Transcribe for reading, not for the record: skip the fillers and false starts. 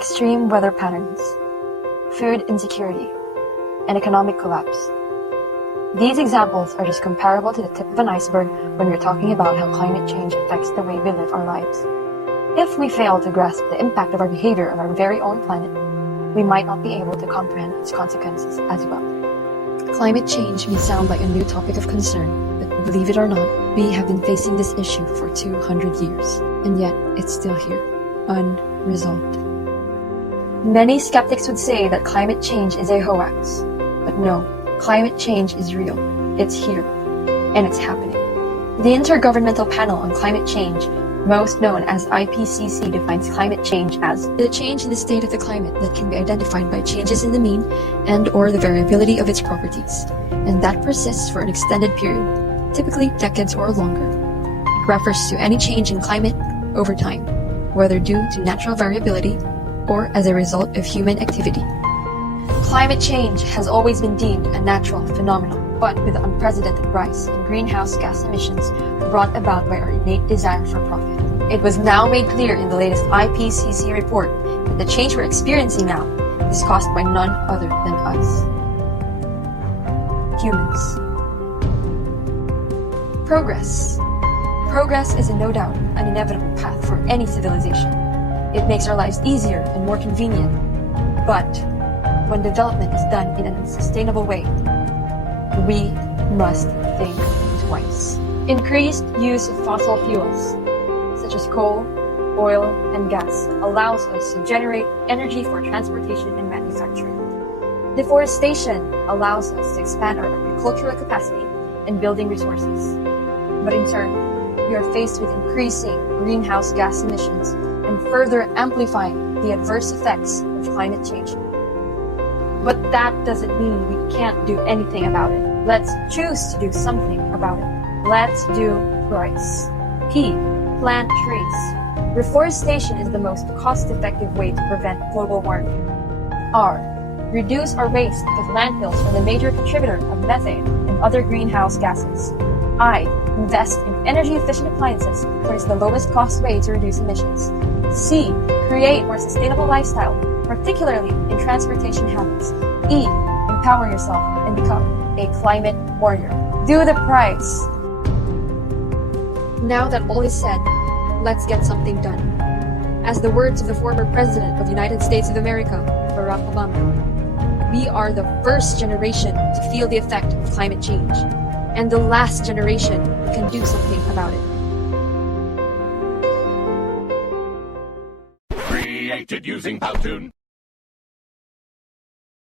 extreme weather patterns, food insecurity, and economic collapse. These examples are just comparable to the tip of an iceberg when we're talking about how climate change affects the way we live our lives. If we fail to grasp the impact of our behavior on our very own planet, we might not be able to comprehend its consequences as well. Climate change may sound like a new topic of concern, but believe it or not, we have been facing this issue for 200 years, and yet it's still here, unresolved. Many skeptics would say that climate change is a hoax, but no, climate change is real, it's here, and it's happening. The Intergovernmental Panel on Climate Change, most known as IPCC, defines climate change as the change in the state of the climate that can be identified by changes in the mean and/or the variability of its properties, and that persists for an extended period, typically decades or longer. It refers to any change in climate over time, whether due to natural variability or as a result of human activity. Climate change has always been deemed a natural phenomenon, but with the unprecedented rise in greenhouse gas emissions brought about by our innate desire for profit. It was now made clear in the latest IPCC report that the change we're experiencing now is caused by none other than us, humans. Progress. Progress is no doubt an inevitable path for any civilization. It makes our lives easier and more convenient, but when development is done in an unsustainable way, we must think twice. Increased use of fossil fuels, such as coal, oil, and gas, allows us to generate energy for transportation and manufacturing. Deforestation allows us to expand our agricultural capacity and building resources. But in turn, we are faced with increasing greenhouse gas emissions and further amplifying the adverse effects of climate change. But that doesn't mean we can't do anything about it. Let's choose to do something about it. Let's do price. P. Plant trees. Reforestation is the most cost-effective way to prevent global warming. R. Reduce our waste because landfills are the major contributor of methane and other greenhouse gases. I. Invest in energy-efficient appliances, for it's the lowest cost way to reduce emissions. C. Create more sustainable lifestyle, particularly in transportation habits. E. Empower yourself and become a climate warrior. Do the price. Now that all is said, let's get something done. As the words of the former President of the United States of America, Barack Obama, we are the first generation to feel the effect of climate change, and the last generation who can do something about it. Created using Powtoon.